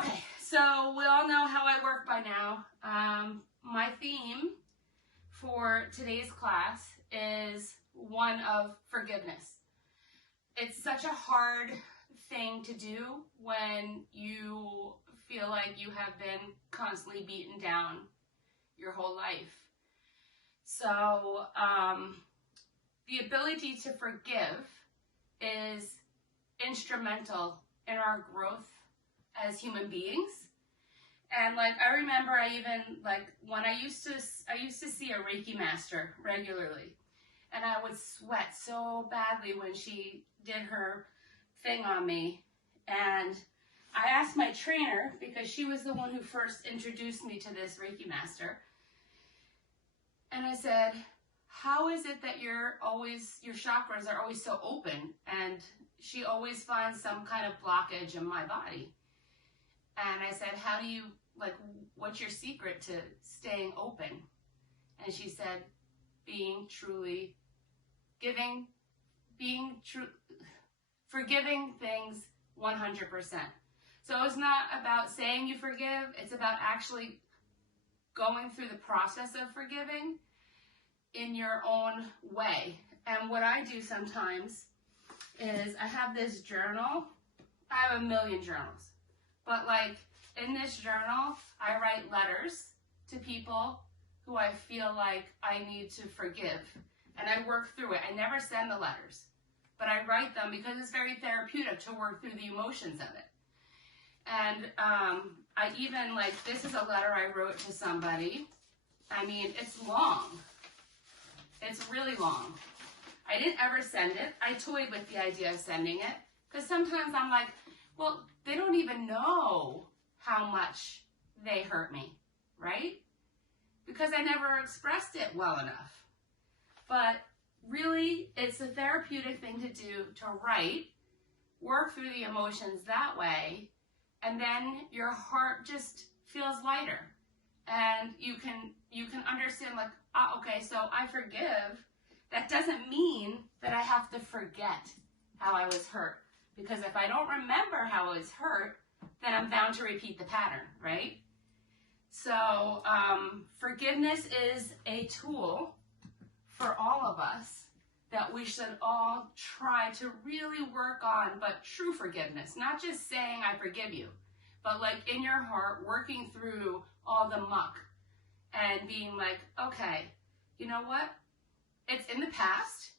Okay, so we all know how I work by now. My theme for today's class is one of forgiveness. It's such a hard thing to do when you feel like you have been constantly beaten down your whole life. So the ability to forgive is instrumental in our growth as human beings. And like I remember when I used to see a Reiki master regularly, and I would sweat so badly when she did her thing on me. And I asked my trainer, because she was the one who first introduced me to this Reiki master, and I said, how is it that your chakras are always so open, and she always finds some kind of blockage in my body? And I said, how do you, what's your secret to staying open? And she said, forgiving things 100%. So it's not about saying you forgive, it's about actually going through the process of forgiving in your own way. And what I do sometimes is I have this journal. I have a million journals. But in this journal, I write letters to people who I feel like I need to forgive. And I work through it. I never send the letters, but I write them because it's very therapeutic to work through the emotions of it. And I even, this is a letter I wrote to somebody. I mean, it's long. It's really long. I didn't ever send it. I toyed with the idea of sending it because sometimes I'm like, well, they don't even know how much they hurt me, right? Because I never expressed it well enough. But really, it's a therapeutic thing to do, to write, work through the emotions that way, and then your heart just feels lighter. And you can understand, okay, so I forgive. That doesn't mean that I have to forget how I was hurt. Because if I don't remember how I was hurt, then I'm bound to repeat the pattern, right? So forgiveness is a tool for all of us that we should all try to really work on, but true forgiveness, not just saying I forgive you, but in your heart, working through all the muck and being okay, you know what? It's in the past.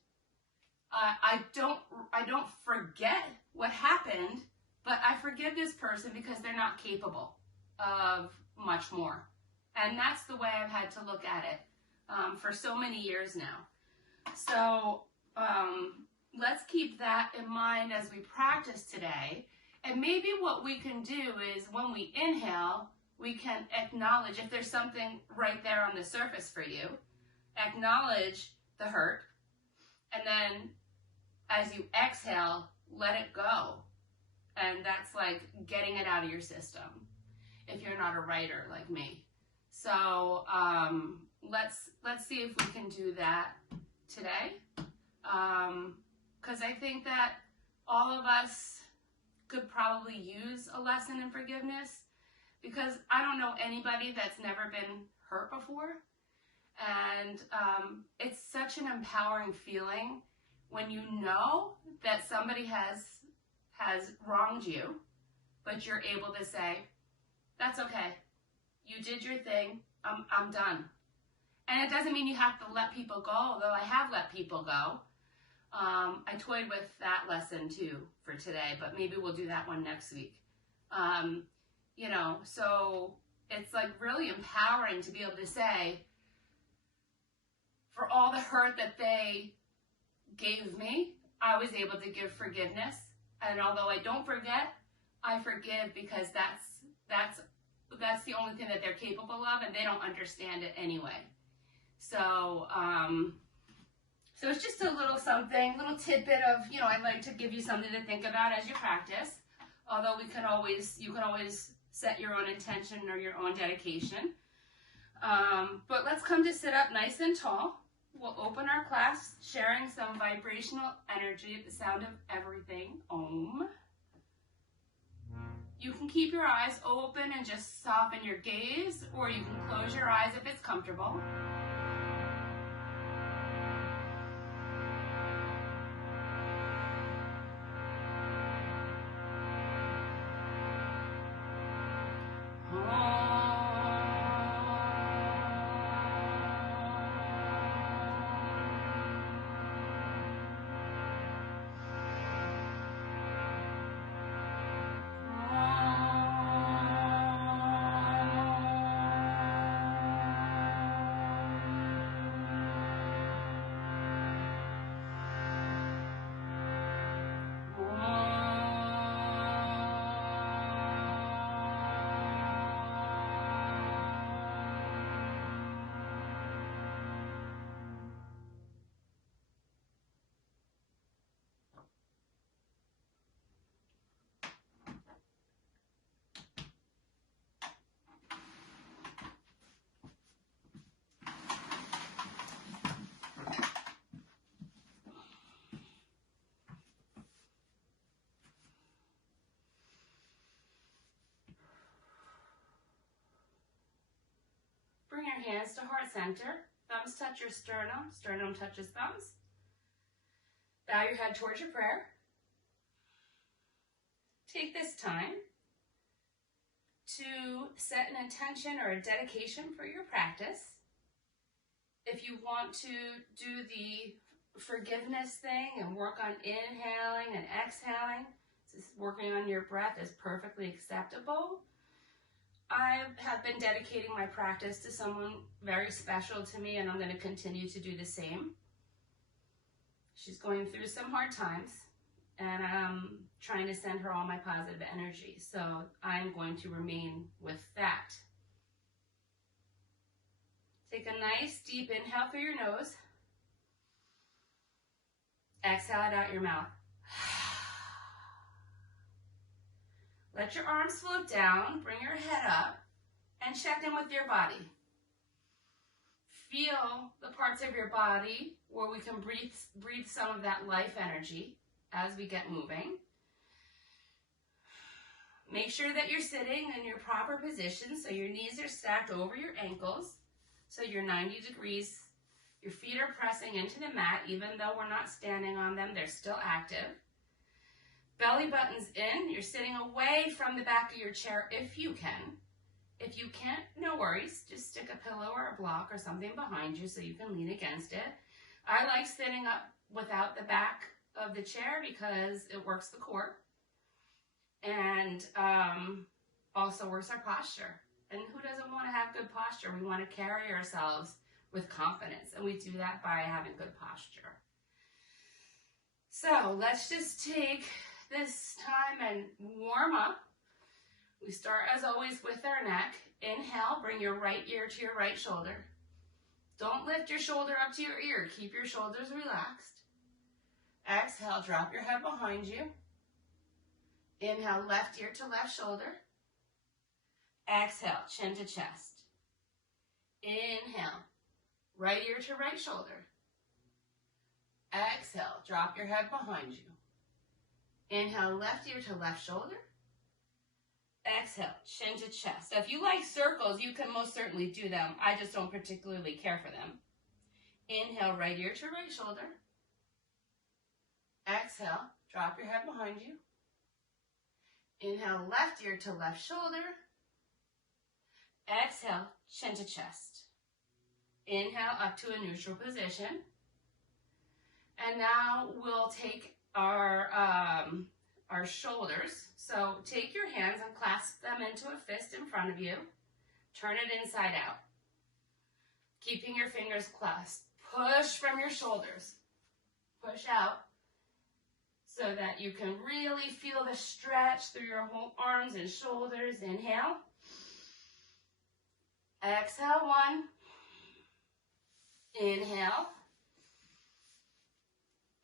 I don't forget what happened, but I forgive this person because they're not capable of much more. And that's the way I've had to look at it for so many years now. So let's keep that in mind as we practice today. And maybe what we can do is when we inhale, we can acknowledge if there's something right there on the surface for you, acknowledge the hurt, and then as you exhale, let it go. And that's getting it out of your system, if you're not a writer like me. So let's see if we can do that today. Because I think that all of us could probably use a lesson in forgiveness, because I don't know anybody that's never been hurt before. And it's such an empowering feeling when you know that somebody has wronged you, but you're able to say, that's okay. You did your thing. I'm done. And it doesn't mean you have to let people go, although I have let people go. I toyed with that lesson too for today, but maybe we'll do that one next week. So it's really empowering to be able to say, for all the hurt that they gave me, I was able to give forgiveness. And although I don't forget, I forgive because that's the only thing that they're capable of, and they don't understand it anyway. So so it's just a little something, little tidbit of, I'd like to give you something to think about as you practice. Although you can always set your own intention or your own dedication. But let's come to sit up nice and tall. We'll open our class sharing some vibrational energy at the sound of everything. Om. You can keep your eyes open and just soften your gaze, or you can close your eyes if it's comfortable. Bring your hands to heart center. Thumbs touch your sternum. Sternum touches thumbs. Bow your head towards your prayer. Take this time to set an intention or a dedication for your practice. If you want to do the forgiveness thing and work on inhaling and exhaling, working on your breath is perfectly acceptable. I have been dedicating my practice to someone very special to me, and I'm going to continue to do the same. She's going through some hard times, and I'm trying to send her all my positive energy, so I'm going to remain with that. Take a nice deep inhale through your nose. Exhale it out your mouth. Let your arms float down, bring your head up, and check in with your body. Feel the parts of your body where we can breathe some of that life energy as we get moving. Make sure that you're sitting in your proper position so your knees are stacked over your ankles, so you're 90 degrees. Your feet are pressing into the mat, even though we're not standing on them, they're still active. Belly button's in. You're sitting away from the back of your chair if you can. If you can't, no worries. Just stick a pillow or a block or something behind you so you can lean against it. I like sitting up without the back of the chair because it works the core and also works our posture. And who doesn't want to have good posture? We want to carry ourselves with confidence, and we do that by having good posture. So let's just take this time and warm up. We start as always with our neck. Inhale, bring your right ear to your right shoulder. Don't lift your shoulder up to your ear. Keep your shoulders relaxed. Exhale, drop your head behind you. Inhale, left ear to left shoulder. Exhale, chin to chest. Inhale, right ear to right shoulder. Exhale, drop your head behind you. Inhale, left ear to left shoulder. Exhale, chin to chest. If you like circles, you can most certainly do them. I just don't particularly care for them. Inhale, right ear to right shoulder. Exhale, drop your head behind you. Inhale, left ear to left shoulder. Exhale, chin to chest. Inhale, up to a neutral position. And now we'll take our shoulders. So take your hands and clasp them into a fist in front of you. Turn it inside out. Keeping your fingers clasped. Push from your shoulders. Push out so that you can really feel the stretch through your whole arms and shoulders. Inhale. Exhale, 1. Inhale.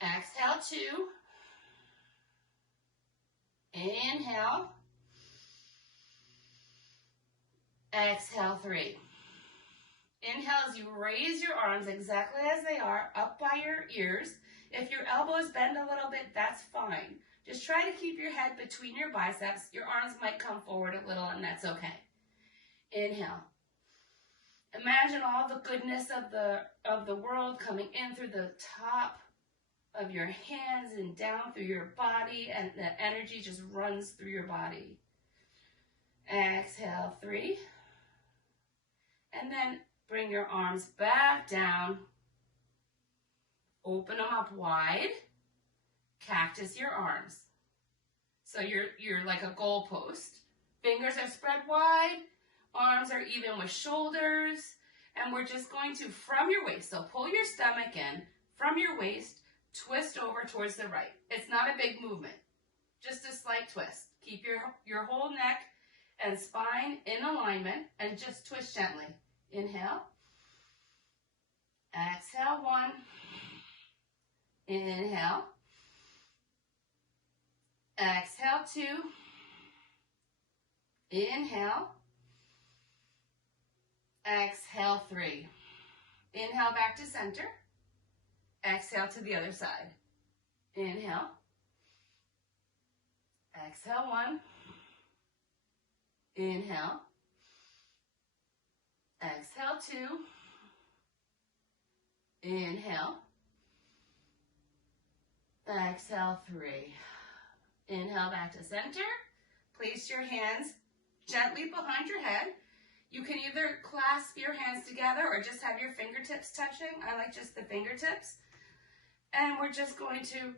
Exhale, 2. Inhale. Exhale, 3. Inhale as you raise your arms exactly as they are, up by your ears. If your elbows bend a little bit, that's fine. Just try to keep your head between your biceps. Your arms might come forward a little, and that's okay. Inhale. Imagine all the goodness of the world coming in through the top of your hands and down through your body, and the energy just runs through your body. Exhale, 3. And then bring your arms back down. Open them up wide. Cactus your arms. So you're like a goalpost. Fingers are spread wide. Arms are even with shoulders. And we're just going to, from your waist, so pull your stomach in, from your waist, twist over towards the right. It's not a big movement, just a slight twist. Keep your whole neck and spine in alignment and just twist gently. Inhale. Exhale, 1. Inhale. Exhale, 2. Inhale. Exhale, 3. Inhale back to center. Exhale to the other side. Inhale. Exhale, 1. Inhale. Exhale, 2. Inhale. Exhale, 3. Inhale back to center. Place your hands gently behind your head. You can either clasp your hands together or just have your fingertips touching. I like just the fingertips. And we're just going to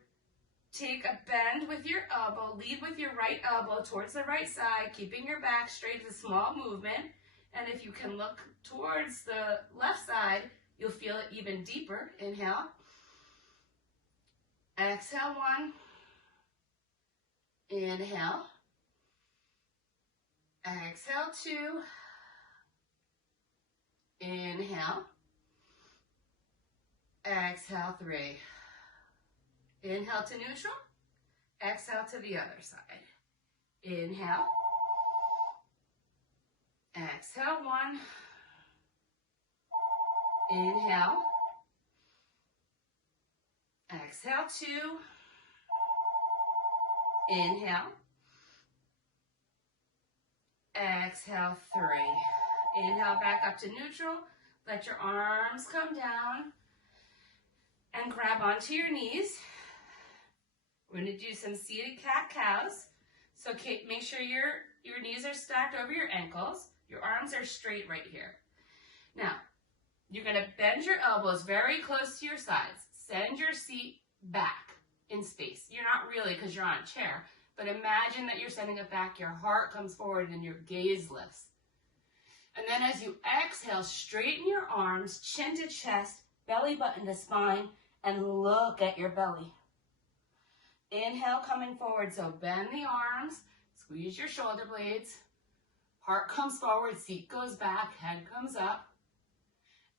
take a bend with your elbow. Lead with your right elbow towards the right side, keeping your back straight. It's a small movement. And if you can look towards the left side, you'll feel it even deeper. Inhale. Exhale, 1. Inhale. Exhale, 2. Inhale. Exhale, 3. Inhale to neutral. Exhale to the other side. Inhale. Exhale, 1. Inhale. Exhale, 2. Inhale. Exhale, 3. Inhale back up to neutral. Let your arms come down and grab onto your knees. We're going to do some seated cat-cows. So make sure your knees are stacked over your ankles. Your arms are straight right here. Now, you're going to bend your elbows very close to your sides. Send your seat back in space. You're not really because you're on a chair, but imagine that you're sending it back. Your heart comes forward and your gaze lifts. And then as you exhale, straighten your arms, chin to chest, belly button to spine, and look at your belly. Inhale, coming forward, so bend the arms, squeeze your shoulder blades, heart comes forward, seat goes back, head comes up.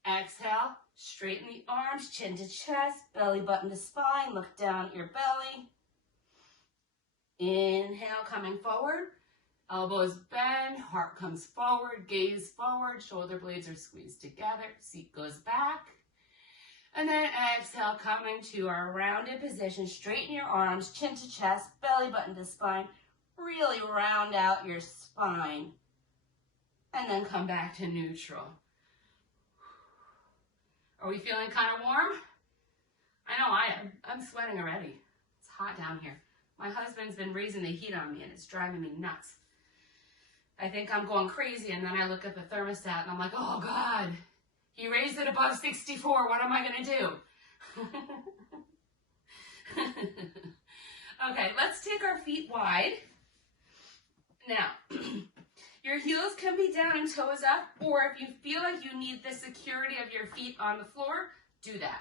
Exhale, straighten the arms, chin to chest, belly button to spine, look down at your belly. Inhale, coming forward, elbows bend, heart comes forward, gaze forward, shoulder blades are squeezed together, seat goes back. And then exhale, coming to our rounded position. Straighten your arms, chin to chest, belly button to spine. Really round out your spine. And then come back to neutral. Are we feeling kind of warm? I know I am. I'm sweating already. It's hot down here. My husband's been raising the heat on me and it's driving me nuts. I think I'm going crazy, and then I look at the thermostat and I'm like, oh God. He raised it above 64. What am I going to do? Okay, let's take our feet wide. Now, your heels can be down and toes up, or if you feel like you need the security of your feet on the floor, do that.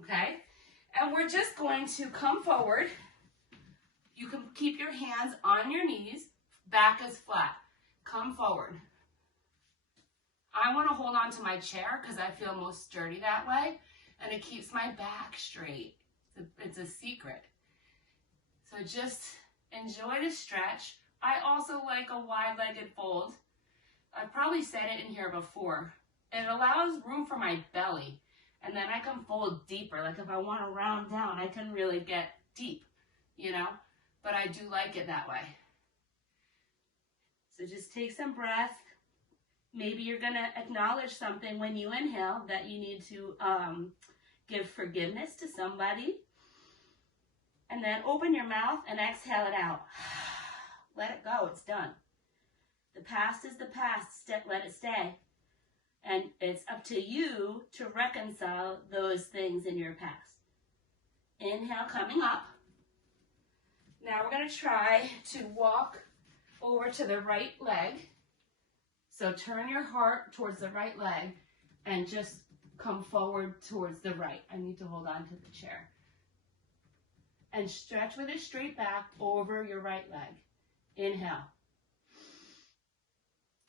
Okay? And we're just going to come forward. You can keep your hands on your knees, back is flat. Come forward. I want to hold on to my chair because I feel most sturdy that way, and it keeps my back straight. It's a secret. So just enjoy the stretch. I also like a wide-legged fold. I've probably said it in here before. It allows room for my belly, and then I can fold deeper. Like if I want to round down, I can really get deep. you know, but I do like it that way. So just take some breath. Maybe you're going to acknowledge something when you inhale that you need to give forgiveness to somebody. And then open your mouth and exhale it out. Let it go. It's done. The past is the past. Let it stay. And it's up to you to reconcile those things in your past. Inhale, coming up. Now we're going to try to walk over to the right leg. So turn your heart towards the right leg and just come forward towards the right. I need to hold on to the chair. And stretch with a straight back over your right leg. Inhale.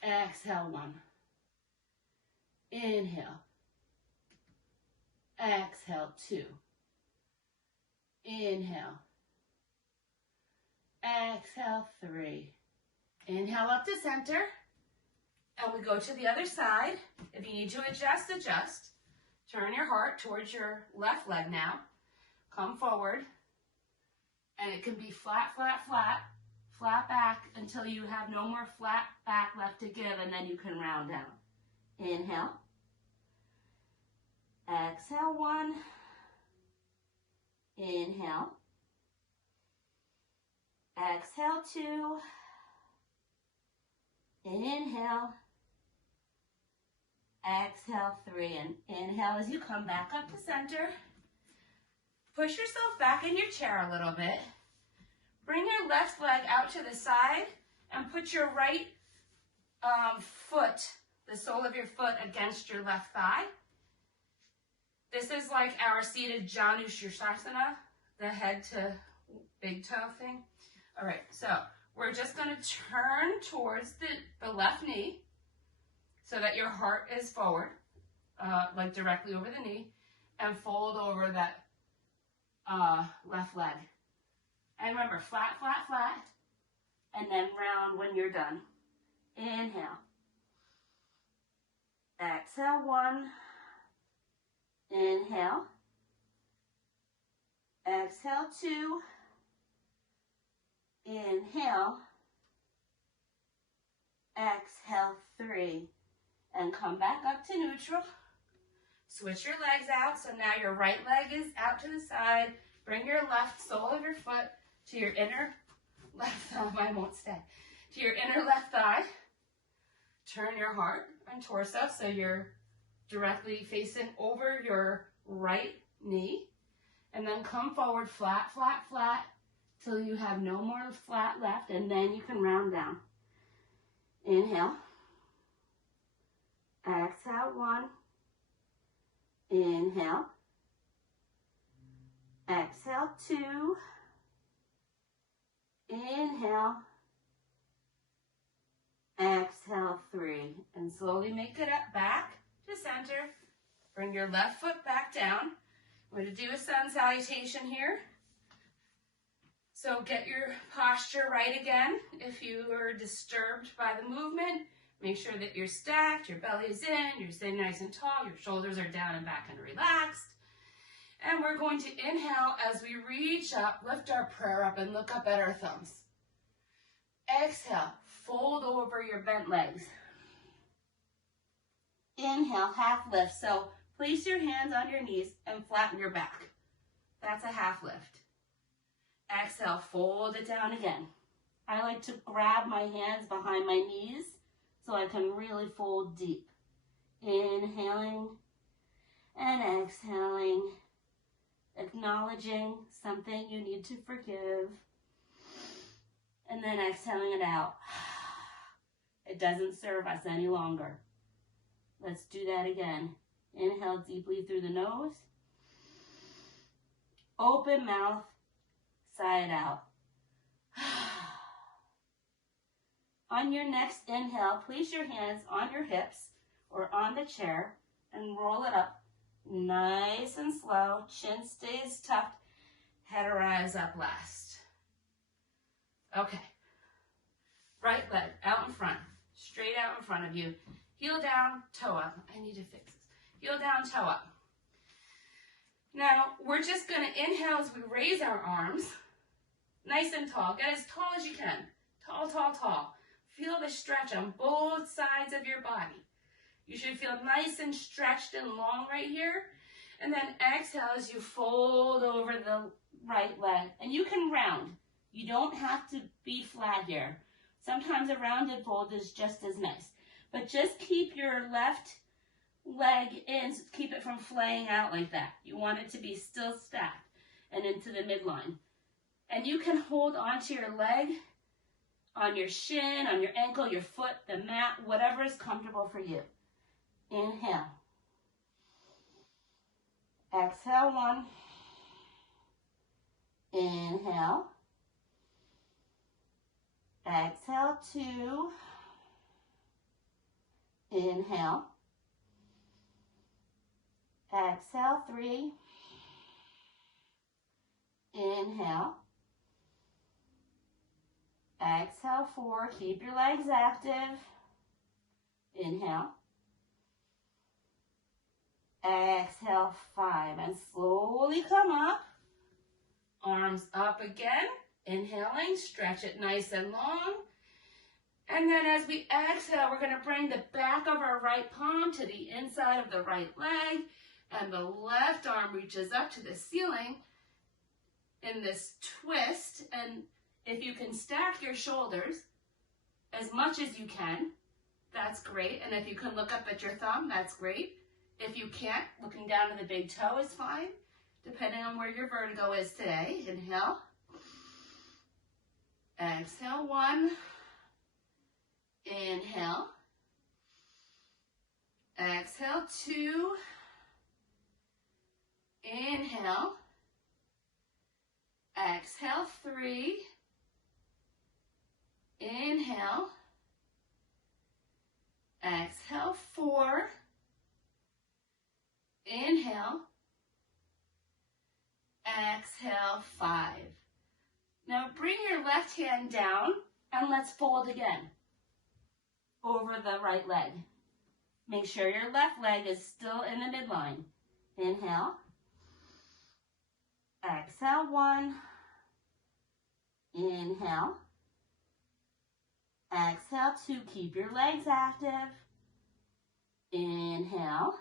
Exhale, 1. Inhale. Exhale, 2. Inhale. Exhale, 3. Inhale up to center. And we go to the other side. If you need to adjust, adjust. Turn your heart towards your left leg now. Come forward. And it can be flat, flat, flat. Flat back until you have no more flat back left to give, and then you can round down. Inhale. Exhale, 1. Inhale. Exhale, 2. Inhale. Exhale, 3. And inhale as you come back up to center. Push yourself back in your chair a little bit. Bring your left leg out to the side and put your right foot, the sole of your foot, against your left thigh. This is like our seated Janu Sirsasana, the head to big toe thing. All right, so we're just going to turn towards the left knee so that your heart is forward, like directly over the knee, and fold over that left leg. And remember, flat, flat, flat, and then round when you're done. Inhale. Exhale, 1. Inhale. Exhale, 2. Inhale. Exhale, 3. And come back up to neutral. Switch your legs out. So now your right leg is out to the side. Bring your left sole of your foot to your inner left thigh. I won't stay. To your inner left thigh. Turn your heart and torso so you're directly facing over your right knee. And then come forward flat, flat, flat till you have no more flat left, and then you can round down. Inhale. Exhale, 1. Inhale. Exhale, 2. Inhale. Exhale, 3. And slowly make it up back to center. Bring your left foot back down. I'm going to do a sun salutation here. So get your posture right again. If you are disturbed by the movement, make sure that you're stacked, your belly's in, you're sitting nice and tall, your shoulders are down and back and relaxed. And we're going to inhale as we reach up, lift our prayer up, and look up at our thumbs. Exhale, fold over your bent legs. Inhale, half lift. So place your hands on your knees and flatten your back. That's a half lift. Exhale, fold it down again. I like to grab my hands behind my knees so I can really fold deep. Inhaling and exhaling. Acknowledging something you need to forgive. And then exhaling it out. It doesn't serve us any longer. Let's do that again. Inhale deeply through the nose. Open mouth, sigh it out. On your next inhale, place your hands on your hips or on the chair and roll it up. Nice and slow. Chin stays tucked. Head rise up last. Okay. Right leg out in front. Straight out in front of you. Heel down, toe up. I need to fix this. Heel down, toe up. Now, we're just going to inhale as we raise our arms. Nice and tall. Get as tall as you can. Tall, tall, tall. Feel the stretch on both sides of your body. You should feel nice and stretched and long right here. And then exhale as you fold over the right leg. And you can round. You don't have to be flat here. Sometimes a rounded fold is just as nice. But just keep your left leg in, keep it from flaying out like that. You want it to be still stacked and into the midline. And you can hold onto your leg, on your shin, on your ankle, your foot, the mat, whatever is comfortable for you. Inhale. Exhale, 1. Inhale. Exhale, 2. Inhale. Exhale, 3. Inhale. Exhale, 4. Keep your legs active. Inhale. Exhale, 5. And slowly come up. Arms up again. Inhaling, stretch it nice and long. And then as we exhale, we're going to bring the back of our right palm to the inside of the right leg. And the left arm reaches up to the ceiling in this twist. And if you can stack your shoulders as much as you can, that's great. And if you can look up at your thumb, that's great. If you can't, looking down to the big toe is fine, depending on where your vertigo is today. Inhale. Exhale, 1. Inhale. Exhale, 2. Inhale. Exhale, 3. Inhale. Exhale, 4. Inhale. Exhale, 5. Now bring your left hand down and let's fold again over the right leg. Make sure your left leg is still in the midline. Inhale. Exhale, 1. Inhale. Exhale, 2. Keep your legs active. Inhale.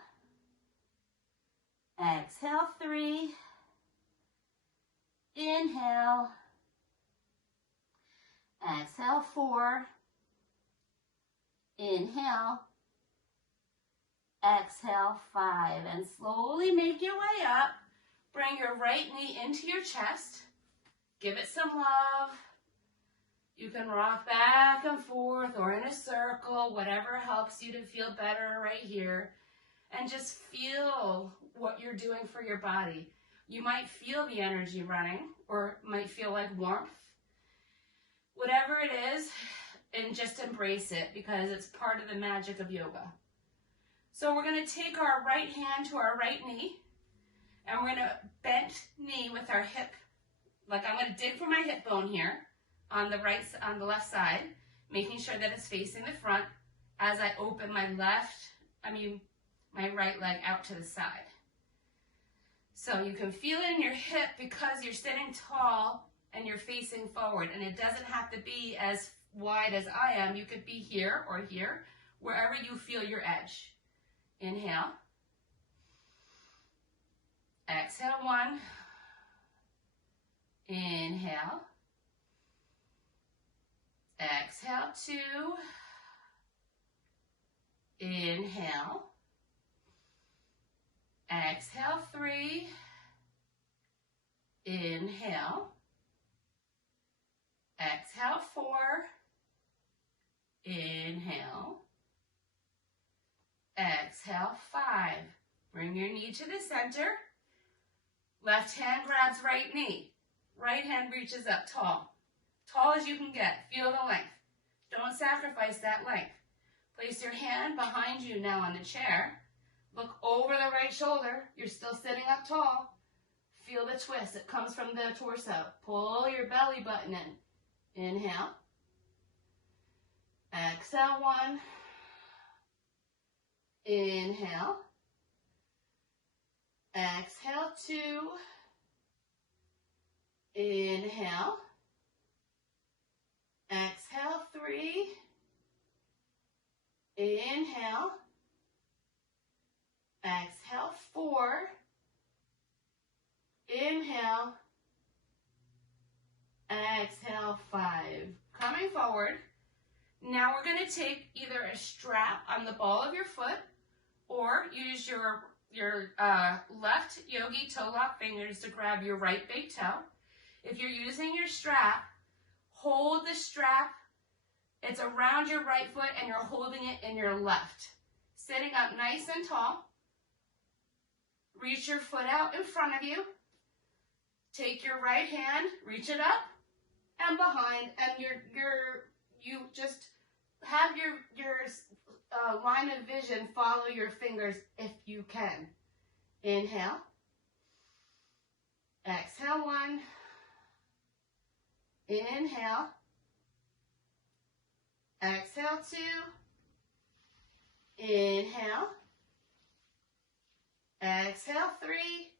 Exhale, 3. Inhale. Exhale, 4. Inhale. Exhale, 5. And slowly make your way up. Bring your right knee into your chest. Give it some love. You can rock back and forth or in a circle, whatever helps you to feel better right here. And just feel what you're doing for your body. You might feel the energy running or might feel like warmth. Whatever it is, and just embrace it because it's part of the magic of yoga. So we're going to take our right hand to our right knee and we're going to bend knee with our hip. Like I'm going to dig for my hip bone here on the left side, making sure that it's facing the front as I open my right leg out to the side. So you can feel it in your hip because you're sitting tall and you're facing forward, and it doesn't have to be as wide as I am. You could be here or here, wherever you feel your edge. Inhale. Exhale, 1. Inhale. Exhale, 2. Inhale. Exhale, 3. Inhale. Exhale, 4. Inhale. Exhale, 5. Bring your knee to the center. Left hand grabs right knee. Right hand reaches up tall. Tall as you can get. Feel the length. Don't sacrifice that length. Place your hand behind you now on the chair. Look over the right shoulder. You're still sitting up tall. Feel the twist. It comes from the torso. Pull your belly button in. Inhale. Exhale, 1. Inhale. Exhale, 2. Inhale. Exhale, 3. Inhale. Exhale, 4. Inhale. Exhale, 5. Coming forward. Now we're going to take either a strap on the ball of your foot or use your left yogi toe lock fingers to grab your right big toe. If you're using your strap, hold the strap. It's around your right foot and you're holding it in your left. Sitting up nice and tall. Reach your foot out in front of you. Take your right hand, reach it up and behind, and you just have your line of vision follow your fingers if you can. Inhale. Exhale, 1. Inhale. Exhale, 2. Inhale. Exhale, 3.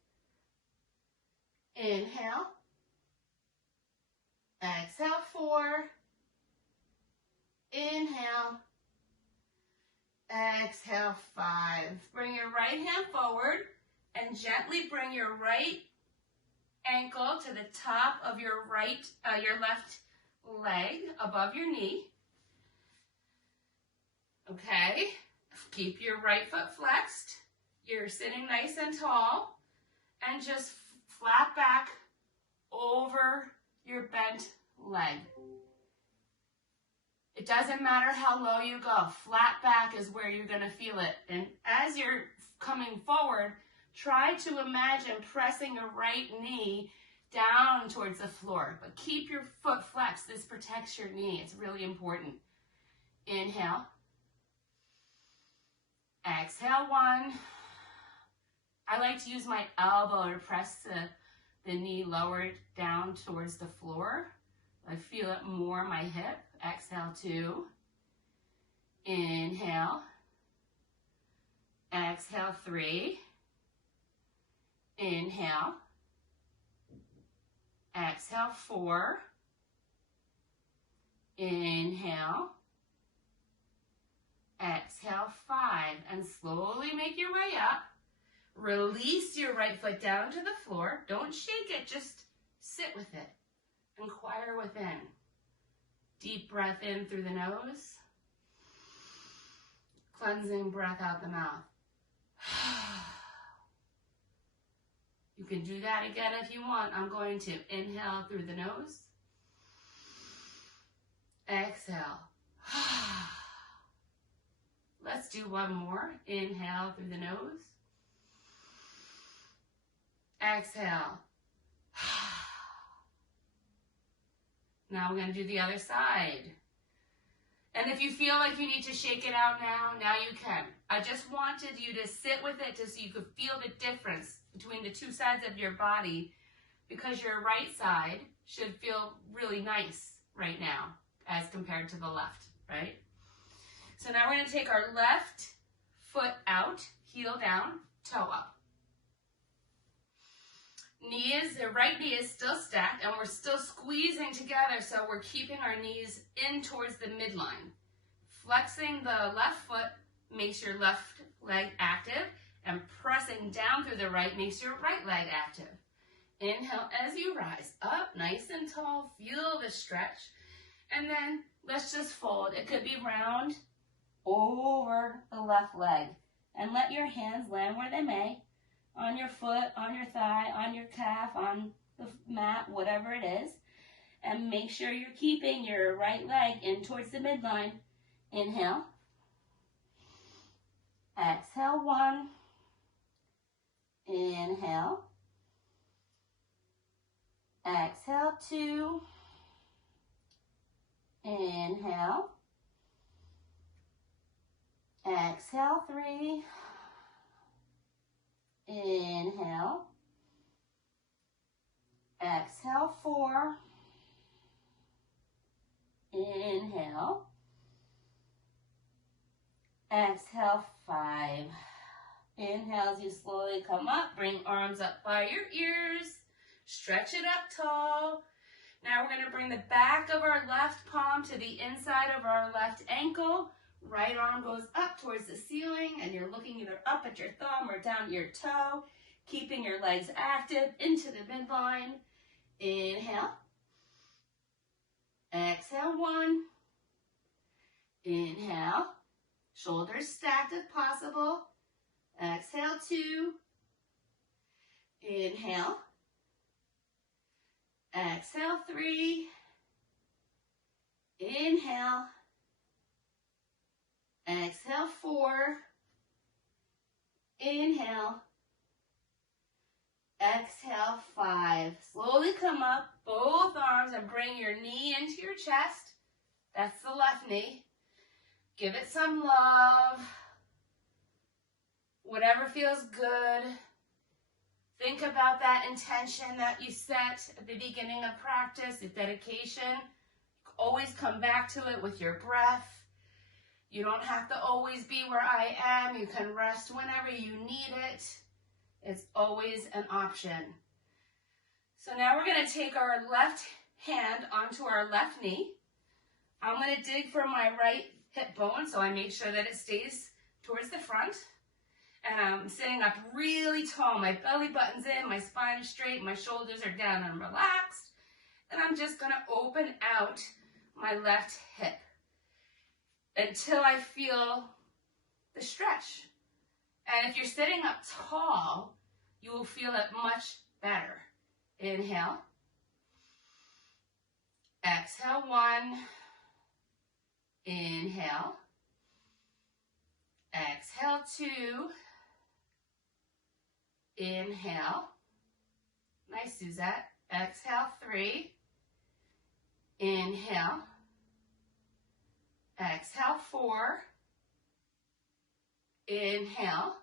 Inhale. Exhale, 4. Inhale. Exhale, 5. Bring your right hand forward and gently bring your right ankle to the top of your left leg above your knee. Okay. Keep your right foot flexed. You're sitting nice and tall and just flat back over your bent leg. It doesn't matter how low you go. Flat back is where you're going to feel it. And as you're coming forward, try to imagine pressing your right knee down towards the floor. But keep your foot flexed. This protects your knee. It's really important. Inhale. Exhale, 1. I like to use my elbow to press the knee lowered down towards the floor. I feel it more in my hip. Exhale, 2. Inhale. Exhale, 3. Inhale. Exhale, 4. Inhale. Exhale, 5. And slowly make your way up. Release your right foot down to the floor. Don't shake it, just sit with it. Inquire within. Deep breath in through the nose. Cleansing breath out the mouth. You can do that again if you want. I'm going to inhale through the nose. Exhale. Let's do one more. Inhale through the nose. Exhale. Now we're going to do the other side. And if you feel like you need to shake it out now you can. I just wanted you to sit with it just so you could feel the difference between the two sides of your body, because your right side should feel really nice right now as compared to the left, right? So now we're going to take our left foot out, heel down, toe up. The right knee is still stacked and we're still squeezing together, so we're keeping our knees in towards the midline. Flexing the left foot makes your left leg active, and pressing down through the right makes your right leg active. Inhale as you rise up, nice and tall, feel the stretch, and then let's just fold. It could be round over the left leg, and let your hands land where they may. On your foot, on your thigh, on your calf, on the mat, whatever it is. And make sure you're keeping your right leg in towards the midline. Inhale. Exhale, 1. Inhale. Exhale, 2. Inhale. Exhale, 3. Inhale. Exhale, 4. Inhale. Exhale, 5. Inhale as you slowly come up. Bring arms up by your ears. Stretch it up tall. Now we're going to bring the back of our left palm to the inside of our left ankle. Right arm goes up towards the ceiling, and you're looking either up at your thumb or down your toe, keeping your legs active into the midline. Inhale. Exhale, 1. Inhale. Shoulders stacked if possible. Exhale, 2. Inhale. Exhale, 3. Inhale. Exhale, 4. Inhale. Exhale, 5. Slowly come up, both arms, and bring your knee into your chest. That's the left knee. Give it some love. Whatever feels good. Think about that intention that you set at the beginning of practice, the dedication. Always come back to it with your breath. You don't have to always be where I am. You can rest whenever you need it. It's always an option. So now we're going to take our left hand onto our left knee. I'm going to dig for my right hip bone, so I make sure that it stays towards the front. And I'm sitting up really tall. My belly button's in, my spine is straight, my shoulders are down and relaxed. And I'm just going to open out my left hip until I feel the stretch. And if you're sitting up tall, you will feel it much better. Inhale. Exhale, 1. Inhale. Exhale, 2. Inhale. Nice, Suzette. Exhale, 3. Inhale. Exhale, 4. Inhale.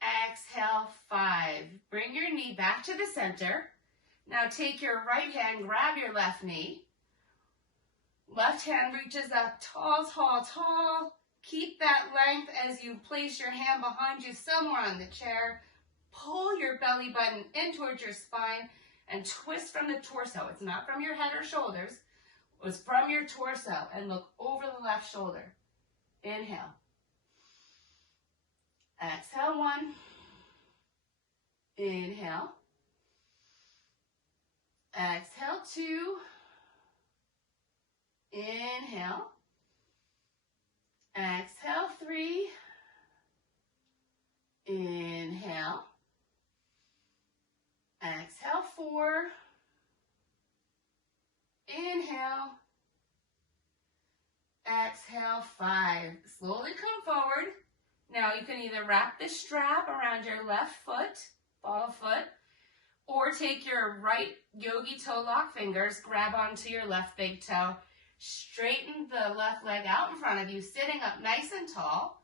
Exhale, 5. Bring your knee back to the center. Now take your right hand, grab your left knee. Left hand reaches up tall, tall, tall. Keep that length as you place your hand behind you somewhere on the chair. Pull your belly button in towards your spine and twist from the torso. It's not from your head or shoulders. It's from your torso, and look over the left shoulder. Inhale. Exhale, 1. Inhale. Exhale, 2. Inhale. Exhale, 3. Inhale. Exhale, 4. Inhale. Exhale, 5. Slowly come forward. Now you can either wrap the strap around your left foot, ball foot, or take your right yogi toe lock fingers, grab onto your left big toe, straighten the left leg out in front of you, sitting up nice and tall.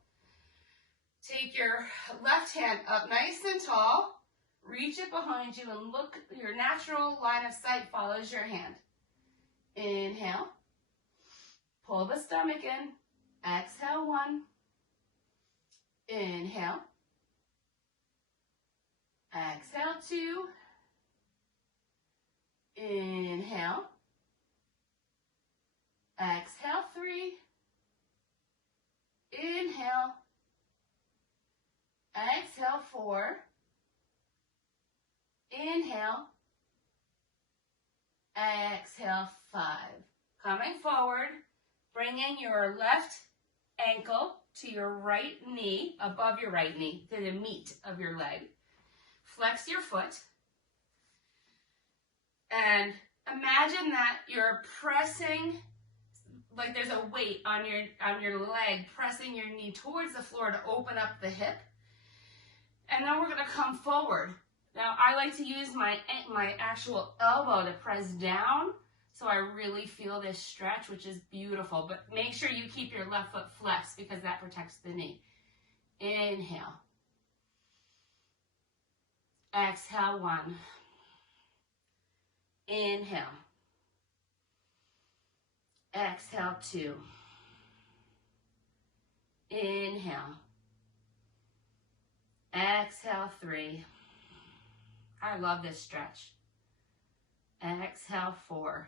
Take your left hand up nice and tall, reach it behind you, and look, your natural line of sight follows your hand. Inhale. Pull the stomach in. Exhale, 1. Inhale. Exhale, 2. Inhale. Exhale, 3. Inhale. Exhale, 4. Inhale. Exhale, 5. Coming forward, bringing your left ankle to your right knee, above your right knee, to the meat of your leg. Flex your foot. And imagine that you're pressing, like there's a weight on your leg, pressing your knee towards the floor to open up the hip. And then we're going to come forward. Now, I like to use my actual elbow to press down, so I really feel this stretch, which is beautiful. But make sure you keep your left foot flexed because that protects the knee. Inhale. Exhale, 1. Inhale. Exhale, 2. Inhale. Exhale, 3. I love this stretch. Exhale, 4.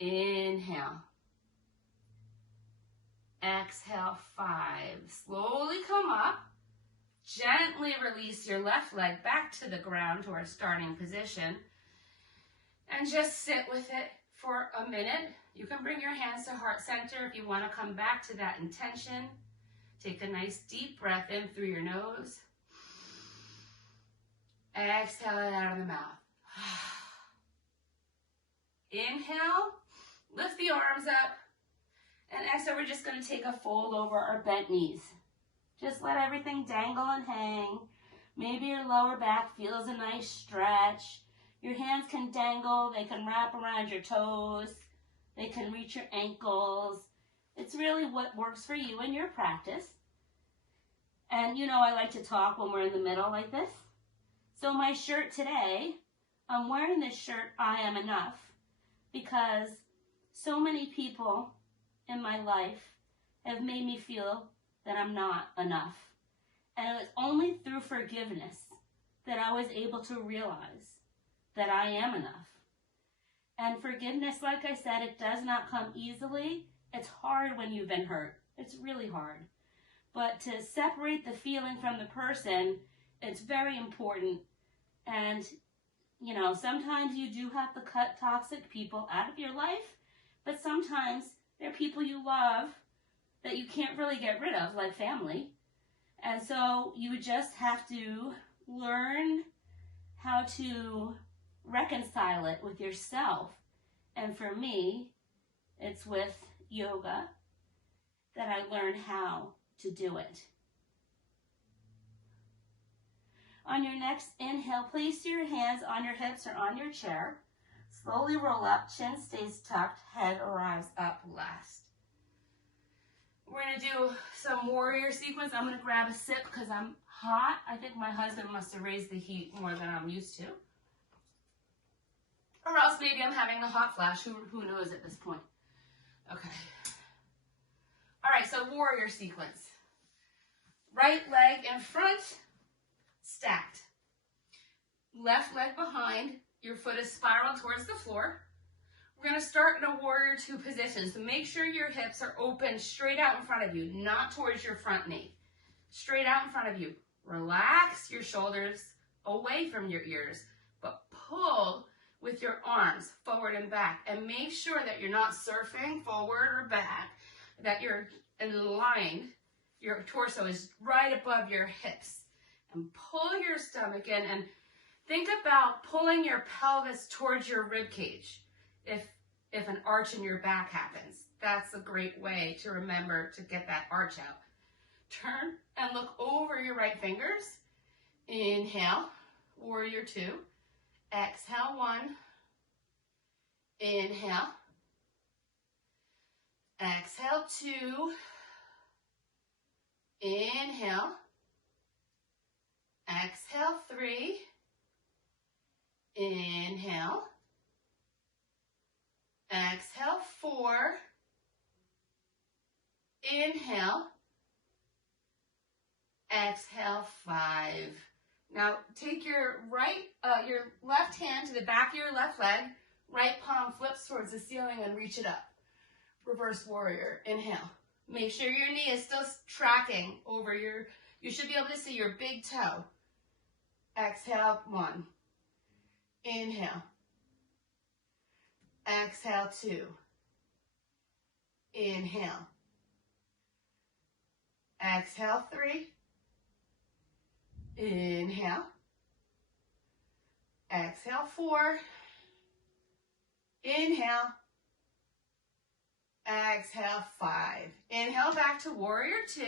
Inhale. Exhale, 5. Slowly come up. Gently release your left leg back to the ground to our starting position. And just sit with it for a minute. You can bring your hands to heart center if you want to come back to that intention. Take a nice deep breath in through your nose. Exhale it out of the mouth. Inhale, lift the arms up. And exhale, we're just going to take a fold over our bent knees. Just let everything dangle and hang. Maybe your lower back feels a nice stretch. Your hands can dangle. They can wrap around your toes. They can reach your ankles. It's really what works for you in your practice. And you know I like to talk when we're in the middle like this. So my shirt today, I'm wearing this shirt, I Am Enough, because so many people in my life have made me feel that I'm not enough. And it was only through forgiveness that I was able to realize that I am enough. And forgiveness, like I said, it does not come easily. It's hard when you've been hurt. It's really hard. But to separate the feeling from the person, it's very important. And, you know, sometimes you do have to cut toxic people out of your life, but sometimes they're people you love that you can't really get rid of, like family. And so you would just have to learn how to reconcile it with yourself. And for me, it's with yoga that I learned how to do it. On your next inhale, place your hands on your hips or on your chair. Slowly roll up, chin stays tucked, head arrives up last. We're going to do some warrior sequence. I'm going to grab a sip because I'm hot. I think my husband must have raised the heat more than I'm used to. Or else maybe I'm having a hot flash. Who knows at this point? Okay. All right, so warrior sequence. Right leg in front, stacked. Left leg behind. Your foot is spiraled towards the floor. We're going to start in a warrior 2 position. So make sure your hips are open straight out in front of you, not towards your front knee. Straight out in front of you. Relax your shoulders away from your ears, but pull with your arms forward and back. And make sure that you're not surfing forward or back, that you're aligned. Your torso is right above your hips. And pull your stomach in and think about pulling your pelvis towards your rib cage. If an arch in your back happens, that's a great way to remember to get that arch out. Turn and look over your right fingers. Inhale, warrior 2. Exhale, 1. Inhale. Exhale, 2. Inhale. Exhale, 3. Inhale. Exhale, 4. Inhale. Exhale, 5. Now take your left hand to the back of your left leg. Right palm flips towards the ceiling and reach it up. Reverse warrior. Inhale. Make sure your knee is still tracking over you should be able to see your big toe. Exhale, 1. Inhale. Exhale, 2. Inhale. Exhale, 3. Inhale. Exhale, 4. Inhale. Exhale, 5. Inhale back to warrior 2.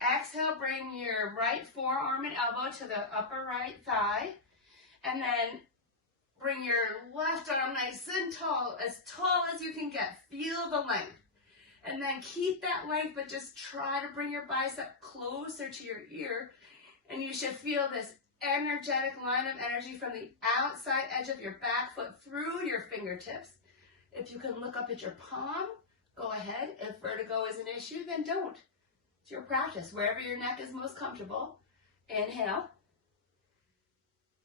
Exhale, bring your right forearm and elbow to the upper right thigh. And then bring your left arm nice and tall as you can get. Feel the length. And then keep that length, but just try to bring your bicep closer to your ear. And you should feel this energetic line of energy from the outside edge of your back foot through your fingertips. If you can look up at your palm, go ahead. If vertigo is an issue, then don't. It's your practice. Wherever your neck is most comfortable. Inhale.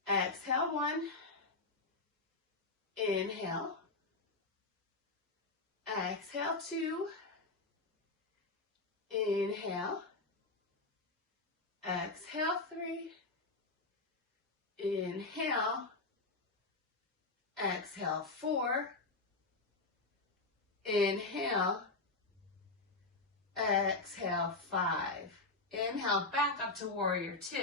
Exhale, 1. Inhale. Exhale, 2. Inhale. Exhale, 3. Inhale. Exhale, 4. Inhale. Exhale, 5. Inhale, back up to warrior 2.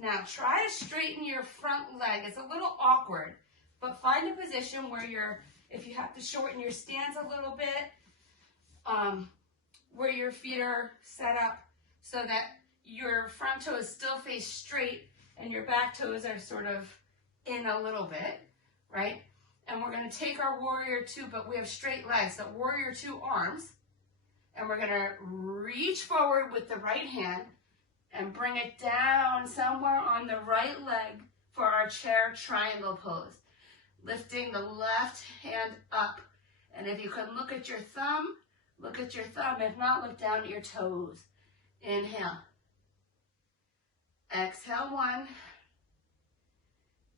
Now try to straighten your front leg. It's a little awkward, but find a position where if you have to shorten your stance a little bit, where your feet are set up so that your front toes still face straight and your back toes are sort of in a little bit, right? And we're going to take our warrior 2, but we have straight legs, so warrior 2 arms, and we're going to reach forward with the right hand and bring it down somewhere on the right leg for our chair triangle pose. Lifting the left hand up. And if you can look at your thumb, look at your thumb. If not, look down at your toes. Inhale. Exhale, 1.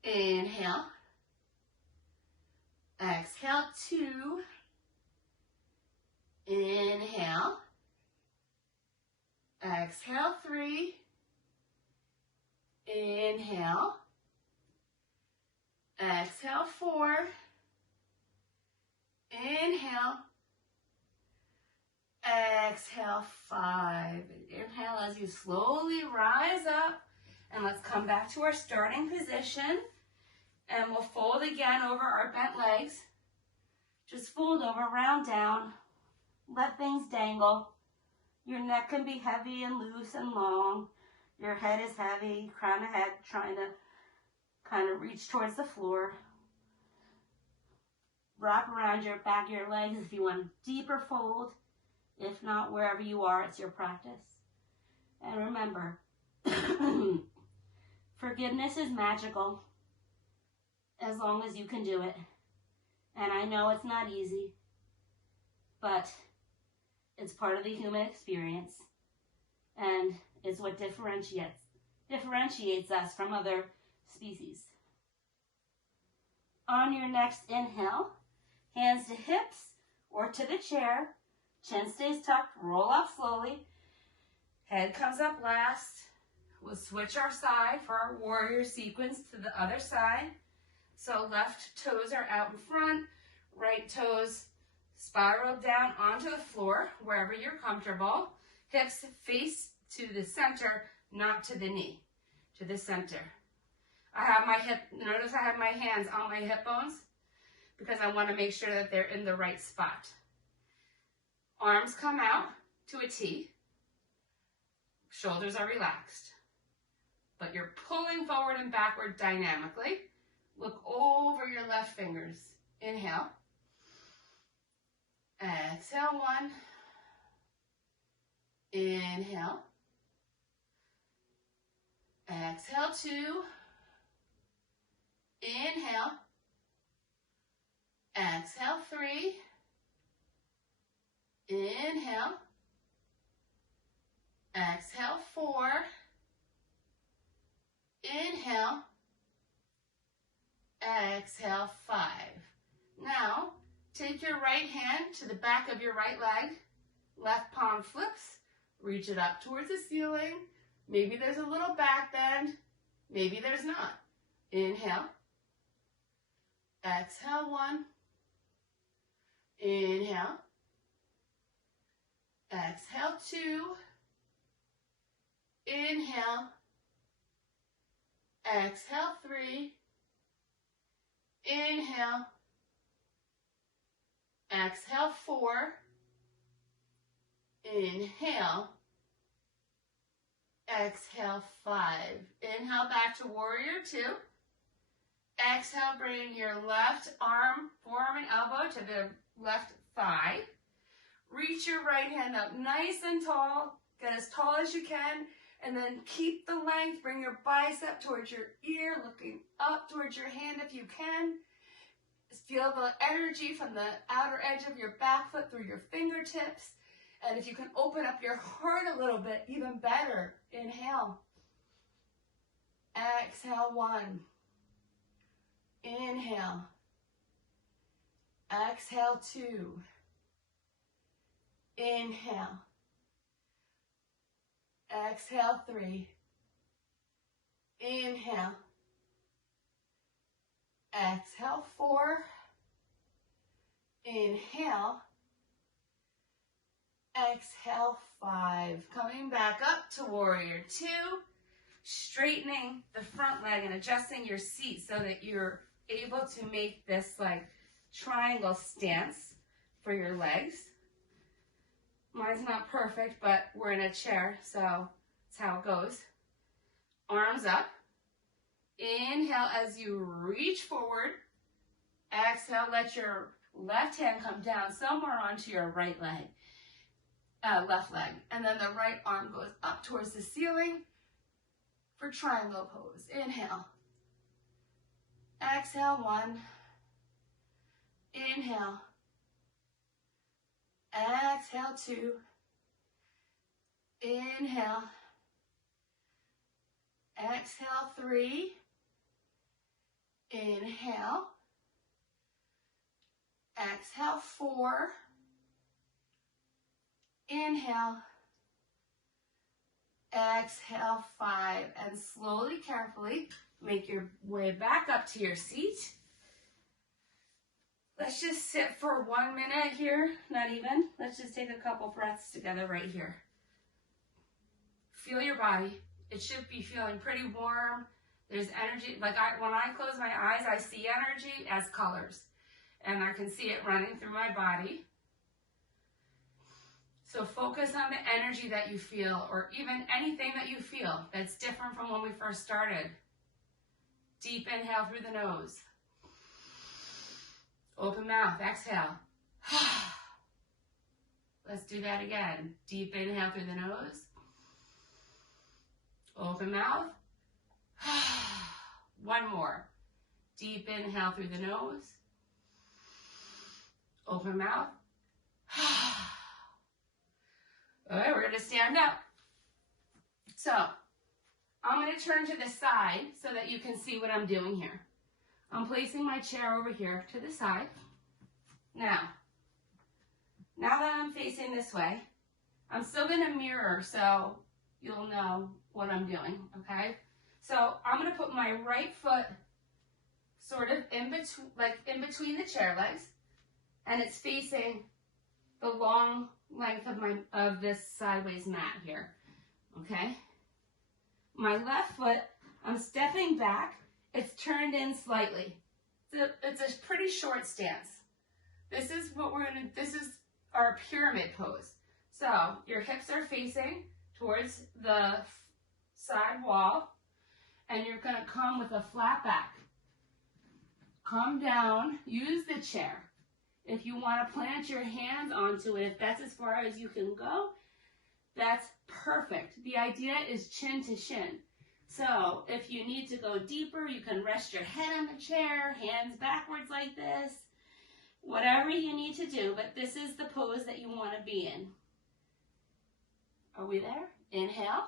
Inhale. Exhale, 2. Inhale. Exhale, 3. Inhale. Exhale, 4. Inhale. Exhale, 5. Inhale as you slowly rise up. And let's come back to our starting position. And we'll fold again over our bent legs. Just fold over, round down. Let things dangle. Your neck can be heavy and loose and long. Your head is heavy, crown of head, trying to kind of reach towards the floor. Wrap around your back of your legs if you want a deeper fold. If not, wherever you are, it's your practice. And remember, forgiveness is magical as long as you can do it. And I know it's not easy, but it's part of the human experience, and it's what differentiates us from other species. On your next inhale, hands to hips or to the chair, chin stays tucked, roll up slowly, head comes up last. We'll switch our side for our warrior sequence to the other side. So left toes are out in front, right toes spiral down onto the floor, wherever you're comfortable. Hips face to the center, not to the knee, to the center. Notice I have my hands on my hip bones because I want to make sure that they're in the right spot. Arms come out to a T. Shoulders are relaxed. But you're pulling forward and backward dynamically. Look over your left fingers. Inhale. Exhale, 1. Inhale. Exhale, 2. Inhale. Exhale, 3. Inhale. Exhale, 4. Inhale. Exhale, 5. Now, take your right hand to the back of your right leg. Left palm flips. Reach it up towards the ceiling. Maybe there's a little back bend. Maybe there's not. Inhale. Exhale, 1. Inhale. Exhale, 2. Inhale. Exhale, 3. Inhale. Exhale, 4. Inhale. Exhale, 5. Inhale back to warrior 2. Exhale, bring your left arm, forearm and elbow to the left thigh. Reach your right hand up nice and tall. Get as tall as you can. And then keep the length. Bring your bicep towards your ear, looking up towards your hand if you can. Feel the energy from the outer edge of your back foot through your fingertips. And if you can open up your heart a little bit, even better. Inhale. Exhale, 1. Inhale. Exhale, 2. Inhale. Exhale, 3. Inhale. Exhale, 4. Inhale. Exhale, 5. Coming back up to warrior 2. Straightening the front leg and adjusting your seat so that you're able to make this like triangle stance for your legs. Mine's not perfect, but we're in a chair, so that's how it goes. Arms up. Inhale as you reach forward. Exhale, let your left hand come down somewhere onto your right leg, left leg. And then the right arm goes up towards the ceiling for triangle pose. Inhale. Exhale, 1. Inhale. Exhale, 2. Inhale. Exhale, 3. Inhale. Exhale, 4. Inhale. Exhale, 5. And slowly, carefully, make your way back up to your seat. Let's just sit for 1 minute here, not even. Let's just take a couple breaths together right here. Feel your body. It should be feeling pretty warm. There's energy. Like when I close my eyes, I see energy as colors. And I can see it running through my body. So focus on the energy that you feel, or even anything that you feel that's different from when we first started. Deep inhale through the nose. Open mouth, exhale. Let's do that again. Deep inhale through the nose. Open mouth. One more. Deep inhale through the nose. Open mouth. All right, we're going to stand up. So, I'm going to turn to the side so that you can see what I'm doing here. I'm placing my chair over here to the side. Now that I'm facing this way, I'm still going to mirror so you'll know what I'm doing, okay? So I'm going to put my right foot sort of in between the chair legs, and it's facing the long length of this sideways mat here, okay? My left foot, I'm stepping back. It's turned in slightly. It's a pretty short stance. This is our pyramid pose. So your hips are facing towards the side wall, and you're gonna come with a flat back. Come down, use the chair. If you wanna plant your hands onto it, if that's as far as you can go, that's perfect. The idea is chin to shin. So if you need to go deeper, you can rest your head on the chair, hands backwards like this, whatever you need to do, but this is the pose that you want to be in. Are we there? Inhale.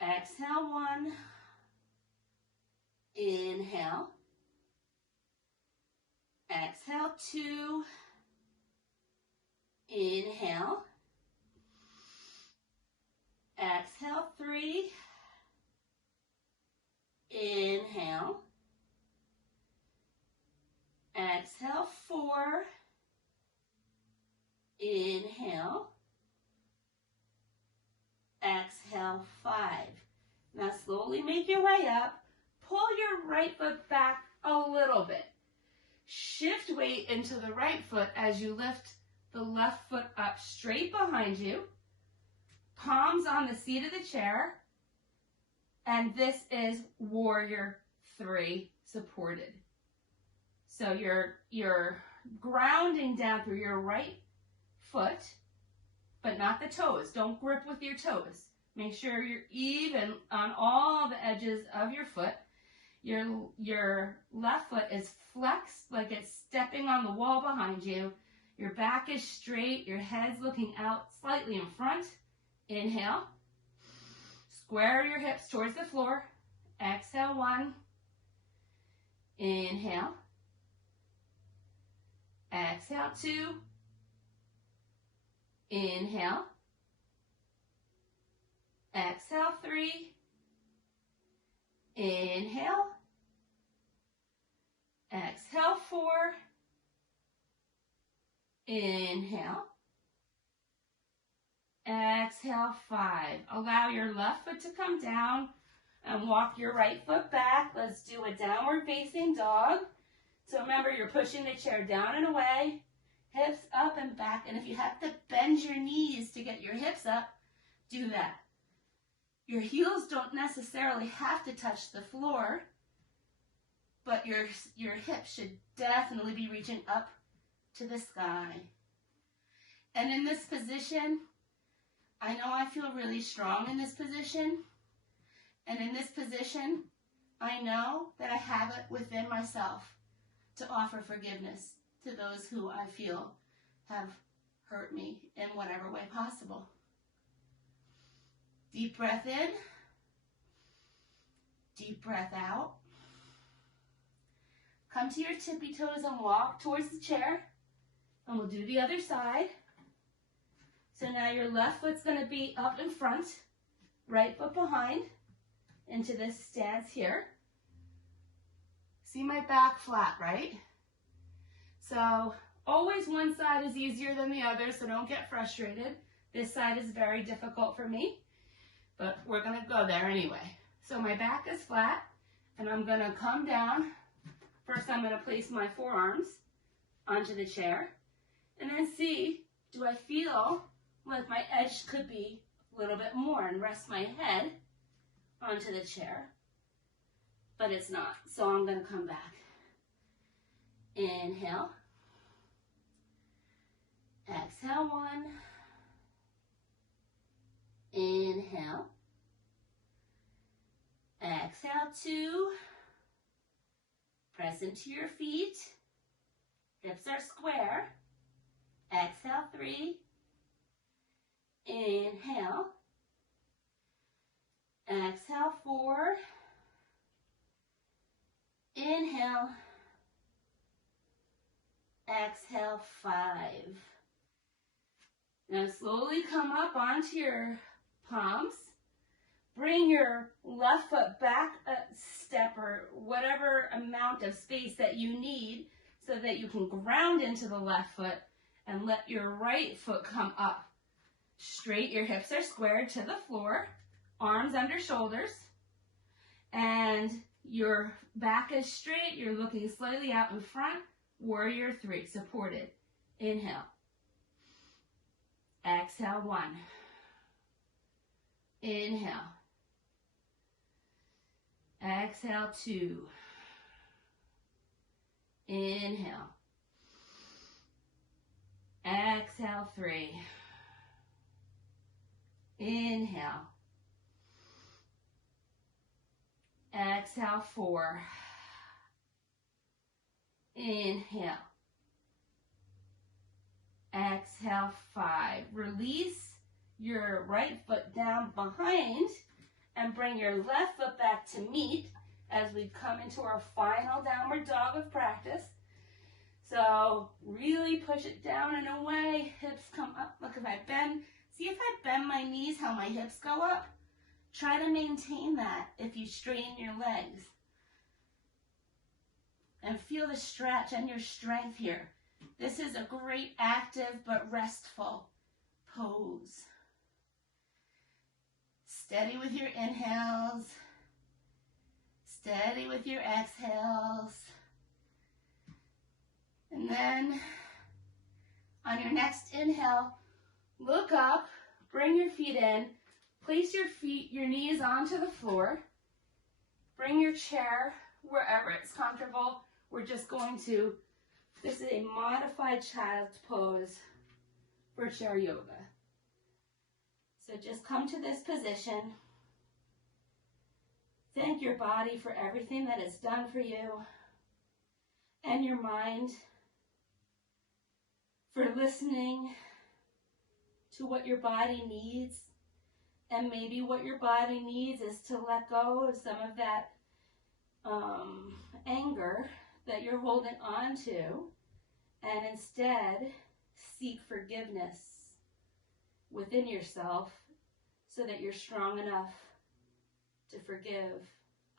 Exhale, 1. Inhale. Exhale, 2. Inhale. Exhale, 3. Inhale. Exhale, 4. Inhale. Exhale, 5. Now slowly make your way up. Pull your right foot back a little bit. Shift weight into the right foot as you lift the left foot up straight behind you. Palms on the seat of the chair. And this is warrior 3 supported. So you're grounding down through your right foot, but not the toes. Don't grip with your toes. Make sure you're even on all the edges of your foot. Your left foot is flexed like it's stepping on the wall behind you. Your back is straight. Your head's looking out slightly in front. Inhale. Square your hips towards the floor. Exhale, 1. Inhale. Exhale, 2. Inhale. Exhale, 3. Inhale. Exhale, 4. Inhale. Exhale, 5. Allow your left foot to come down and walk your right foot back. Let's do a downward facing dog. So remember, you're pushing the chair down and away, hips up and back. And if you have to bend your knees to get your hips up, do that. Your heels don't necessarily have to touch the floor, but your hips should definitely be reaching up to the sky. And in this position, I know I feel really strong in this position. And in this position, I know that I have it within myself to offer forgiveness to those who I feel have hurt me in whatever way possible. Deep breath in. Deep breath out. Come to your tippy toes and walk towards the chair. And we'll do the other side. So now your left foot's going to be up in front, right foot behind, into this stance here. See my back flat, right? So always one side is easier than the other, so don't get frustrated. This side is very difficult for me, but we're going to go there anyway. So my back is flat, and I'm going to come down. First, I'm going to place my forearms onto the chair, and then see, do I feel like my edge could be a little bit more, and rest my head onto the chair, but it's not. So I'm going to come back. Inhale. Exhale, 1. Inhale. Exhale, 2. Press into your feet. Hips are square. Exhale, 3. Inhale. Exhale, 4. Inhale. Exhale, 5. Now slowly come up onto your palms. Bring your left foot back a step or whatever amount of space that you need so that you can ground into the left foot and let your right foot come up. Straight, your hips are squared to the floor, arms under shoulders, and your back is straight. You're looking slightly out in front. Warrior 3, supported. Inhale. Exhale, 1. Inhale. Exhale, 2. Inhale. Exhale, 3. Inhale. Exhale, 4. Inhale. Exhale, 5. Release your right foot down behind and bring your left foot back to meet as we come into our final downward dog of practice. So really push it down and away. Hips come up. Look, if I bend, see if I bend my knees, how my hips go up. Try to maintain that if you strain your legs. And feel the stretch and your strength here. This is a great active but restful pose. Steady with your inhales. Steady with your exhales. And then on your next inhale, look up, bring your feet in, place your knees onto the floor, bring your chair wherever it's comfortable. We're just going to, this is a modified child's pose for chair yoga. So just come to this position. Thank your body for everything that it's done for you, and your mind for listening to what your body needs. And maybe what your body needs is to let go of some of that anger that you're holding on to, and instead seek forgiveness within yourself so that you're strong enough to forgive